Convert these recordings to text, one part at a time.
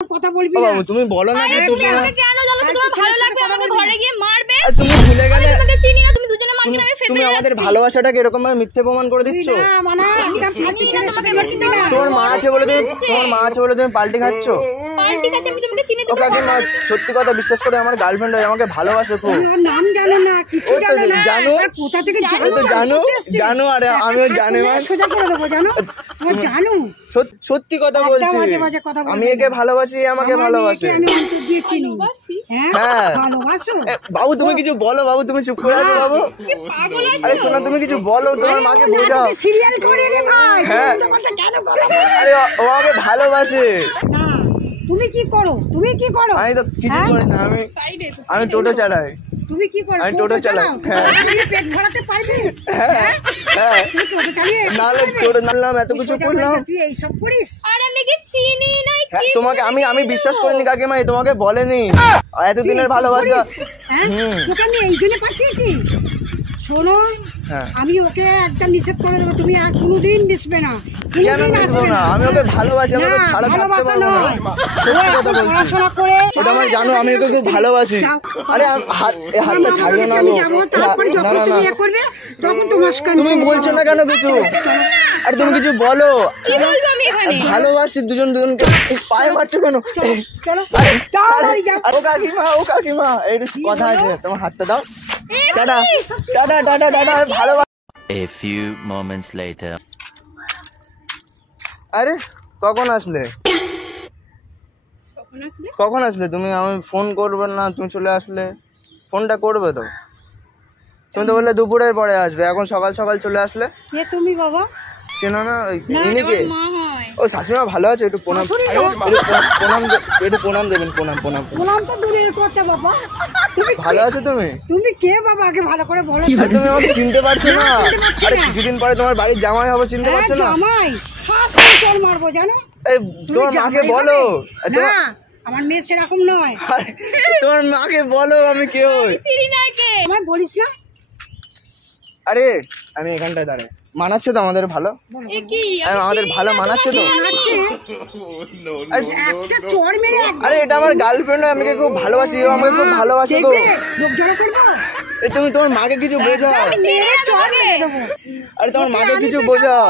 কথা বলবি না বাবু, তুমি বলো না কিছু। তুমি আমাকে কেন জ্বালাচ্ছো? তোমার ভালো লাগবে আমাকে ঘরে গিয়ে মারবে। তুমি ভুলে গেলে আমি তোমাকে চিনি না, তুমি দুজনে মাকে নামে ফেসে তুমি আমাদের ভালোবাসাটাকে এরকম ভাবে মিথ্যে প্রমাণ করে দিচ্ছ। না মানে একদম ফালতু ছেলের সাথে বসবি না। তোমার মা আছে বলে তুমি পাল্টি খাচ্ছ। পাল্টি কাছে আমি তোমাকে চিনি। ও কাকিমা, সত্যি কথা বিশ্বাস করে আমার গার্লফ্রেন্ড আমাকে ভালোবাসে খুব। ওর নাম জানো না, কিছু জানো না। জানো? আর কোথা থেকে জানো আরে আমিও জানি না। সোজা করে দেবো জানো, আমি জানো। সত্যি কথা বলছি, মাঝে মাঝে কথা বলবি আমি একে ভালোবাসি, আমাকে ভালোবাসে। আমি অন্তর দিয়ে চিনি। হ্যাঁ ভালোবাসো। বাবু তুমি কিছু বলো, বাবু তুমি চুপ করে আছো বাবু। পাগল আছে। আরে শোনা, তুমি কিছু বলো, তোমার মাকে বোঝাও। সিরিয়াল করে রে ভাই। হ্যাঁ। কেন করো? আরে ও আমাকে ভালোবাসে। না তুমি কি করো? তুমি কি করো? আমি তো কিছু করি না, আমি টোটো চালাই। তুমি কি করো? আমি টোটো চালাই। হ্যাঁ। তুমি পেট ভরাতে পারবি? হ্যাঁ হ্যাঁ, তুমি টোটো চালিয়ে নালে টোটো নামলাম, এত কিছু করলাম। তুই এইসব করিস? আর আমি কি চিনি না। তোমাকে আমি বিশ্বাস করিনি কাকিমা, তোমাকে বলেনি এতদিনের ভালোবাসা। হ্যাঁ তোকে আমি এই জন্য পাঠিয়েছি। শোনো, আমি ওকে একদম নিষেধ করে দেবো, তুমি আর কোনোদিন মিশবে না। কেন মিশবো না? আমি ওকে ভালোবাসি, আমি ওকে ছাড়া থাকতে পারবো না। সত্যি কথা বলছি, পড়াশোনা করে ওটা আমার জানো, আমি ওকে খুব ভালোবাসি। আরে হাতটা ছাড়িও না গো। না না না, তুমি বলছো না কেন কিছু? আর তুমি কিছু বলো। কি বলবো আমি এখানে? ভালোবাসি দুজনকে। পায়ে মারছো কেন? ও কাকিমা এই কথা আছে, তোমার হাতটা দাও। টাটা টাটা টাটা টাটা, ভালোবাসি। A few moments later. আরে কখন আসলে? কখন আসলে তুমি? আমি ফোন করবে না, তুমি চলে আসলে। ফোনটা করবে তো। তুমি তো বললে দুপুরের পরে আসবে, এখন সকাল সকাল চলে আসলে। কে তুমি বাবা? চেনো না? ইনি কে? মা হয়। ও শাশুড়ি ভালো আছে? একটু প্রণাম, একটু প্রণাম দেবেন। প্রণাম তো দূরের কথা বাবা। তুমি ভালো আছো তুমি? তুমি কে বাবা? আগে ভালো করে বলো। তুমি আমাকে চিনতে পারছো না? আরে কিছুদিন পরে তোমার বাড়ির জামাই হবে, চিনতে পারছো না? জামাই ফার্স্ট চল মারবো জানো। এই তোমার মাকে বলো। না আমার মেয়ে সেরকম নয়। তোমার মাকে বলো আমি কে হই। চিনি না কে। আমায় বলিস না। আরে আমি এখানটায় দাঁড়াই, মানাচ্ছে তো আমাদের ভালো? এ কি? আমাদের ভালো মানাচ্ছে তো? একটা চড় মেরে আরে এটা আমার গার্লফ্রেন্ড, আমাকে খুব ভালোবাসি, ও আমাকে খুব ভালোবাসে গো। লোক জড়ো করবো। তুমি তোমার মাকে কিছু বোঝাও। চড় মেরে দেবো। আরে তোমার মাকে কিছু বোঝাও।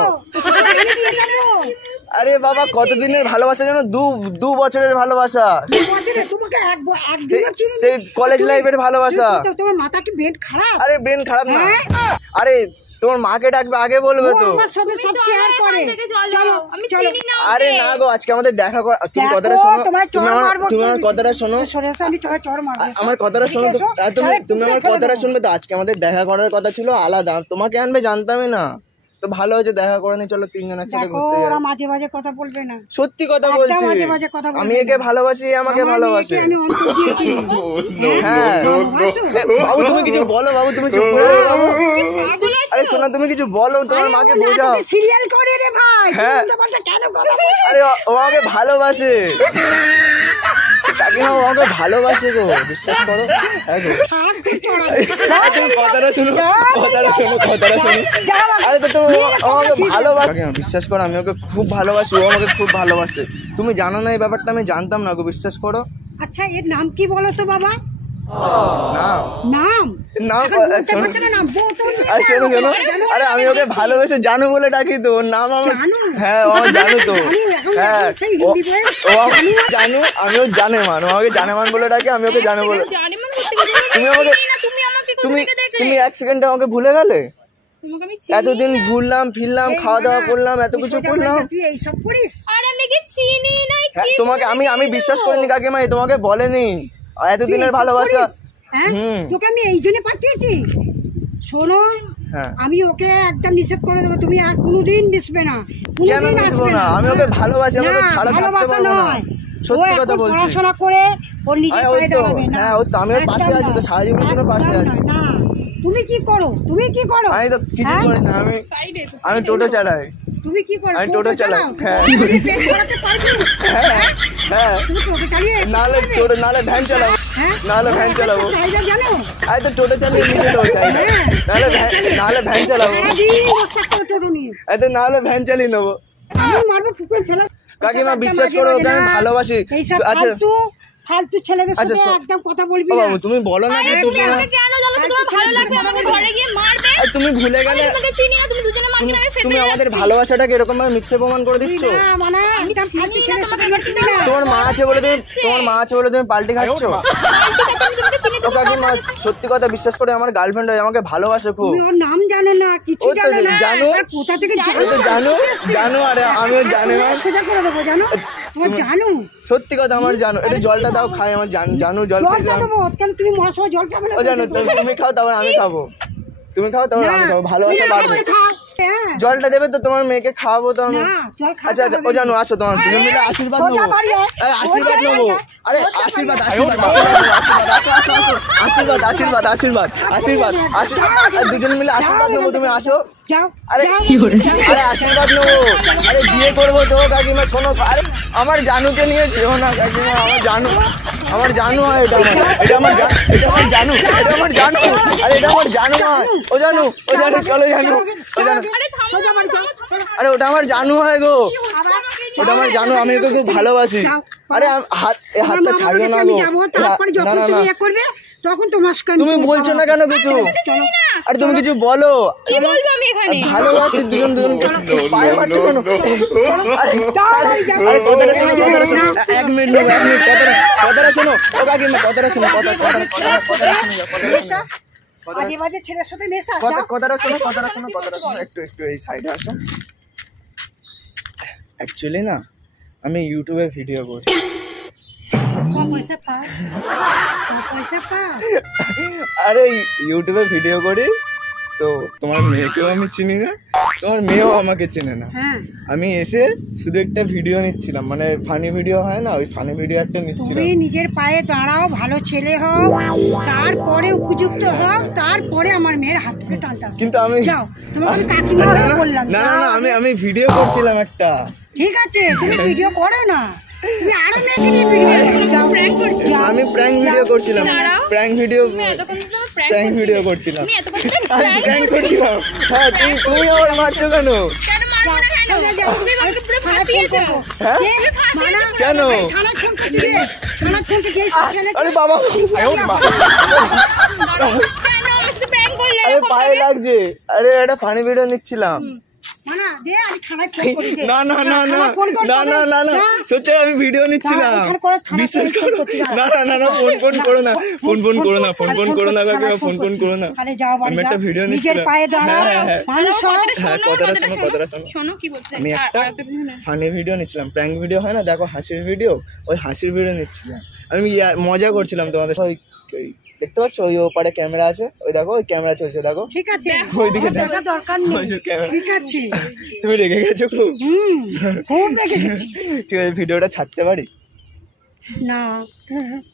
আরে বাবা, কতদিনের ভালোবাসা জানো? 2 বছরের ভালোবাসা, সেই কলেজ লাইফের ভালোবাসা। তোমার মাথা কি ব্রেন খারাপ? আরে ব্রেন খারাপ না। আরে তোমার মাকে ডাকবে, আগে বলবে তো। আমার সাথে সব শেয়ার করে। চলো আমি চিনি না। আরে না গো, আজকে আমাদের দেখা কর। তুমি কথাটা শোনো, তুমি আমার কথাটা শোনো। আমি তোমায় চড় মারবো। আমার কথাটা শোনো তো, তুমি আমার কথাটা শুনবে তো। আজকে আমাদের দেখা করার কথা ছিল আলাদা, তোমাকে আনবে জানতামই না। তো ভালো হয়েছে দেখা করে নি, চলো 3 জন একসাথে ঘুরতে যাই। ওরা মাঝে মাঝে কথা বলবে না। সত্যি কথা বলছি, আমি একে ভালোবাসি, আমাকে ভালোবাসে। আমি অন্তর দিয়েছি। হ্যাঁ বাবু তুমি কিছু বলো, বাবু তুমি চুপ করে বাবু। আরে শোনা, তুমি কিছু বলো, তোমার মাকে বোঝাও। সিরিয়াল করে রে ভাই। হ্যাঁ। কেন করো? আরে ও আমাকে ভালোবাসে কাকিমা, ও আমাকে ভালোবাসে গো, বিশ্বাস করো। হ্যাঁ গো, তুমি কথাটা শোনো। আরে তো তুমি আমাকে ভালোবাসে কাকিমা, বিশ্বাস করো, আমি ওকে খুব ভালোবাসি, ও আমাকে খুব ভালোবাসে। তুমি জানো না এই ব্যাপারটা? আমি জানতাম না গো, বিশ্বাস করো। আচ্ছা এর নাম কি বলো তো বাবা? নাম শোনো। আরে আমি ওকে ভালোবেসে জানু বলে ডাকি তো, ওর নাম আমার। হ্যাঁ ও জানু তো। হ্যাঁ ও জানু, আমিও জানেমান, ও আমাকে জানেমান বলে ডাকে, আমি ওকে জানু বলে। তুমি 1 সেকেন্ডে আমাকে ভুলে গেলে? এতদিন ঘুরলাম ফিরলাম, খাওয়া দাওয়া করলাম, এত কিছু করলাম। তুই এইসব করিস? আর আমি কি চিনি না। তোমাকে আমি বিশ্বাস করিনি কাকিমা, তোমাকে বলেনি এতদিনের ভালোবাসা। তোকে আমি এই জন্য পাঠিয়েছি। শোনো, আমি ওকে একদম নিষেধ করে দেবো, তুমি আর কোনোদিন মিশবে না। কেন মিশবো না? আমি ওকে ভালোবাসি, আমাকে ছাড়া থাকতে পারবো না। সত্যি কথা বলছি, পড়াশোনা করে ওর নিজের পায়ে দাঁড়াবে না। হ্যাঁ ও তো আমি পাশে আছি তো, সারা জীবনের জন্য পাশে আছি। না তুমি কি করো? তুমি কি করো? আমি তো কিছু করি না, আমি টোটো চালাই। তুমি কি করো? আমি টোটো চালাই। হ্যাঁ হ্যাঁ, তুমি টোটো চালিয়ে নালে ভ্যান চালাবো, নাহলে ভ্যান চালাবো। চাহিদা জানো? আমি তো টোটো চালিয়ে নিজে দেবো চাহিদা, নাহলে ভ্যান চালাবো। টোটো নিয়ে নাহলে ভ্যান চালিয়ে নেবো। আমি মারবো পুকুরে ফেলা। কাকিমা বিশ্বাস করো ওকে আমি ভালোবাসি। এইসব আচ্ছা ফালতু ছেলেদের সাথে একদম কথা বলবি ও না। বাবু তুমি বলো না কিছু। তুমি আমাকে কেন জ্বালাচ্ছো? তোমার ভালো লাগবে আমাকে ঘরে গিয়ে মারবে। আর তুমি ভুলে গেলে আমি তোমাকে চিনি না, তুমি দুজনে মাকে আমি ফেটে তুমি আমাদের ভালোবাসাটাকে এরকম ভাবে মিথ্যে প্রমাণ করে দিচ্ছ। না, মানে একদম ফালতু ছেলের সাথে মিশবি না। তোমার মা আছে বলে তুমি পাল্টি খাচ্ছ। ও কাকিমা সত্যি কথা বিশ্বাস করে আমার গার্লফ্রেন্ড হয়, আমাকে ভালোবাসে খুব। তুমি ওর নাম জানো না, কিছু ও তো জানো না। জানো। আর কোথা থেকে ও তো জানো আরে আমিও জানি না। সোজা করে দেবো, জানো তোমার জানো। সত্যি কথা আমার জানো। এটা জলটা দাও খাই, আমার জানো জল জলটা খেয়েছিলাম। দেবো কেন? তুমি মরার সময় জল খাবে না? ও জানো তুমি খাও তারপর আমি খাবো, তুমি খাও তারপর আমি খাবো, ভালোবাসা বাড়বে। হ্যাঁ। জলটা দেবে তো তোমার মেয়েকে খাওয়াবো তো আমি। না, জল খাবে আচ্ছা আচ্ছা ও জানো আসো তোমার দুজন মিলে আশীর্বাদ সোজা নেবো। বাড়ি আয়। এই, আশীর্বাদ নেবো। আরে আশীর্বাদ আর দুজন মিলে আশীর্বাদ নেবো। তুমি আসো। যাও আরে আরে আশীর্বাদ নেবো। আরে বিয়ে করবো তো কাকিমা শোনো। আরে আমার জানুকে নিয়ে যেও না কাকিমা, আমার জানু হয় এটা আমার জানু আরে এটা আমার জানু হয়। ও জানু চলো জানু ও জানু। সোজা বাড়ি যাও। আরে ওটা আমার জানু হয় গো, ওটা আমার জানু, আমি ওকে খুব ভালোবাসি। আরে এই হাতটা ছাড়িও না গো। তারপরে যখন না তুমি করবে তখন তোমার সঙ্গে তুমি বলছো না কেন কিছু? আরে তুমি কিছু বলো। কি বলবো আমি এখানে? ভালোবাসি দুজন পায়ে মারছো কেন? আরে কথাটা শোনো 1 মিনিট নেবো 1 মিনিট কথাটা শোনো। ও কাকিমা কথাটা শোনো কথাটা বাজে বাজে ছেলের সাথে মেশা। কথাটা শোনো একটু এই সাইডে আসো। অ্যাকচুয়ালি না আমি ইউটিউবে ভিডিও করি। পয়সা পাও, পয়সা পাও। আরে ইউটিউবে ভিডিও করি তো তোমার মেয়েকেও আমি চিনি না, তোমার মেয়েও আমাকে চেনে না। হ্যাঁ, আমি এসে শুধু একটা ভিডিও নিচ্ছিলাম, মানে ফানি ভিডিও হয় না, ওই ফানি ভিডিও একটা নিচ্ছিলাম। তুমি নিজের পায়ে দাঁড়াও, ভালো ছেলে হও, তারপরে উপযুক্ত হও, তারপরে আমার মেয়ের হাত ধরে টানতে আসবে। কিন্তু আমি যাও, তোমাকে আমি কাকিমা হয়ে বললাম। না যাও। আমি ভিডিও করছিলাম একটা। ঠিক আছে, তুমি ভিডিও করো না, তুমি আরো মেয়েকে নিয়ে ভিডিও করো। আমি প্র্যাঙ্ক ভিডিও করছিলাম, প্র্যাঙ্ক ভিডিও করছিলাম। তুমি এতক্ষণ আমি প্র্যাঙ্ক করছিলাম। হ্যাঁ তুমি আমার মারছো কেন? কেন মারবো না কেন? তুমি আমাকে পুরো ফাঁসিয়েছো। হ্যাঁ কেন? থানায় ফোন করছি রে, থানায় ফোন করছি। আরে বাবা কেন আমাকে প্র্যাঙ্ক করলে? আরে পায়ে লাগছে। আরে একটা ফানি ভিডিও নিচ্ছিলাম। মানা দে, আমি থানায় ফোন করি। না সত্যি আমি ভিডিও নিচ্ছিলাম। বিশ্বাস করো। না ফোন করো না কাকিমা, ফোন করো না। তাহলে যাও বাড়ি আমি একটা যাও, ভিডিও নিজের নিচ্ছিলাম। পায়ে দাঁড়াও, হ্যাঁ। মানুষ হও। কথাটা শোনো। শোনো কি বলতে আমি একটা ফানি ভিডিও নিচ্ছিলাম, প্র্যাঙ্ক ভিডিও হয় না, দেখো হাসির ভিডিও, ওই হাসির ভিডিও নিচ্ছিলাম। আমি মজা করছিলাম তোমাদের। ওই দেখতে পাচ্ছ ওই ওপারে ক্যামেরা আছে, ওই দেখো ওই ক্যামেরা চলছে দেখো। ঠিক আছে, ওইদিকে দেখো। দেখা দরকার নেই। ওই যে ক্যামেরা। ঠিক আছে, তুমি রেগে গেছো খুব? খুব রেগে গেছি। ঠিক আছে ভিডিওটা ছাড়তে পারি? না,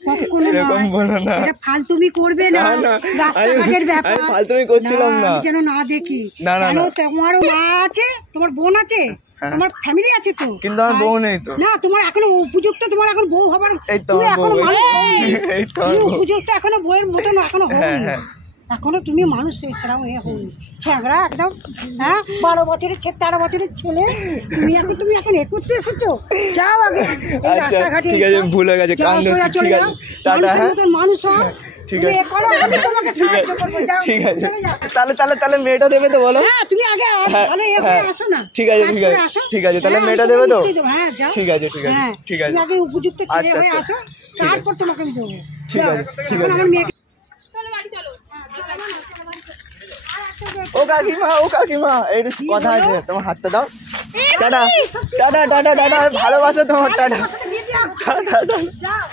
কখনো এরকম নয়। বলো না। এটা ফালতুমি করবে না, না, রাস্তাঘাটের ব্যাপার। আমি ফালতুমি করছিলাম না। আমি যেন না দেখি। না। কেন, তোমারও মা আছে, তোমার বোন আছে, তোমার ফ্যামিলি আছে তো। কিন্তু আমার বউ নেই তো। না, তোমার এখনো উপযুক্ত, তোমার এখন বউ হবার। এই তো তুমি আমার এখনো বউ, মানুষ এই তো আমার তুমি বউ। উপযুক্ত এখনো বউয়ের মতন এখনো হওনি। হ্যাঁ। এখনো তুমি মানুষ এছাড়াও হওনি, ছ্যাঁকড়া একদম। হ্যাঁ, 12 বছরের 13 বছরের ছেলে, তুমি এখন করতে এসেছো। যাও আগে এই আচ্ছা রাস্তাঘাটে ঠিক আছে, এসো। ভুল হয়ে গেছে, যাও, কান সোজা ধরছি, চলে ঠিক যাও। আছে, টাটা। মানুষের হ্যাঁ মতন মানুষ হও। ঠিক তুমি আছে। এ করো, আমি তোমাকে সাহায্য করবো। যাও, ঠিক আছে চলে যাও। তাহলে মেয়েটা দেবে তো বলো? হ্যাঁ, তুমি আগে হ্যাঁ, ভালো এ হ্যাঁ। হয়ে আসো না। ঠিক আছে, কাজ ঠিক করে আছে, আসো। ঠিক আছে, তাহলে হ্যাঁ, মেয়েটা আমি দেবে তো? তোমাকে নিশ্চয়ই দেবো। হ্যাঁ, যাও। ঠিক আছে হ্যাঁ, তুমি আগে উপযুক্ত ছেলে আচ্ছা, হয়ে আচ্ছা। আসো, তারপর তোমাকে আমি দেবো। ঠিক যাও, আছে, ঠিক এখন আছে। আমার মেয়েকে চলো বাড়ি চলো। ও কাকিমা এই কথা আছে, তোমার হাতটা দাও। টাটা ভালোবাসা তোমার। টাটা। দিয়ে দাও। যাও।